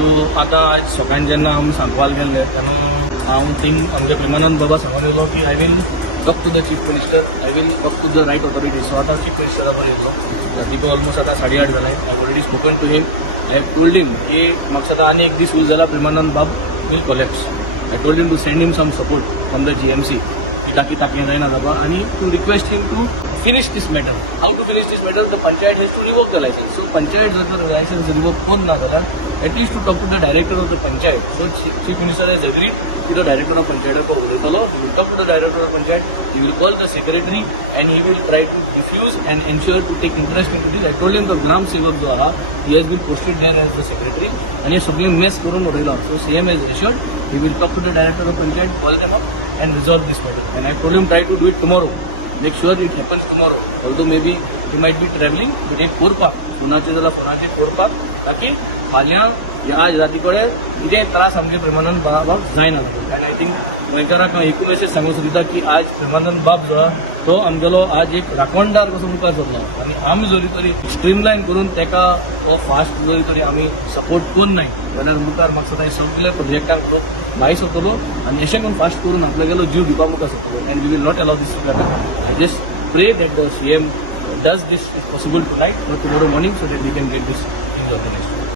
So आता आज सकाळी जेन्ना आमी सांगवाल गेल्ले तेन्ना हांव थिंग आमचे प्रेमानंद बाबा सांगून येयलो की I will talk to the chief minister, I will talk to the right authority. So आता चीफ मिनिस्टरा बरोबर येयलो. रातीक ऑलमोस्ट आता 8:30 जाले. I already spoken to him. I have told him की म्हाका आतां आनी एक दीस यूज जाला Premanand Bab will collapse. I told him to send him some support from the GMC की ताकी ताकी जायना जावपा आनी to request him to finish this matter. How to finish this matter? The panchayat has to revoke the license. So panchayat जर तर license revoke कोण ना जाल्यार at least to talk to the director of the panchayat. So chief minister has agreed to the director of panchayat को उलयतलो. He will talk to the director of panchayat. He will call the secretary and he will try to diffuse and ensure to take interest into this. I told him the Gram Sevak जो आहा, he has been posted there as the secretary and हे सगळे mess करून उडयला. So CM has assured he will talk to the director of panchayat, call them up and resolve this matter. And I told him try to do it tomorrow. Make sure it happens tomorrow. Although maybe he might be traveling, but एक कोरपाक फोनाचे जाल्यार फोनाचेर कोरपाक ताकी फाल्यां या आज राती कडेन कितें त्रास आमचे प्रेमानंद बाबाक जायना. आनी आय थिंक गोंयकारांक हांव एकूच अशें सांगूंक सोदिता की आज प्रेमानंद बाब जो आहा तो आमगेलो आज एक राखणदार कसो मुखार सरलो आनी आमी जरी तरी स्ट्रीमलायन करून तेका तो फास्ट जरी तरी आमी सपोर्ट करून नाय जाल्यार मुखार म्हाका सदां सगळ्या प्रोजेक्टांक भायर सरतलो आनी अशें करून फास्ट करून आपल्यागेलो जीव दिवपा मुखार सरतलो. And we will not allow this to happen. I just pray that the CM does this if possible tonight or tomorrow morning so that we can get this thing organized.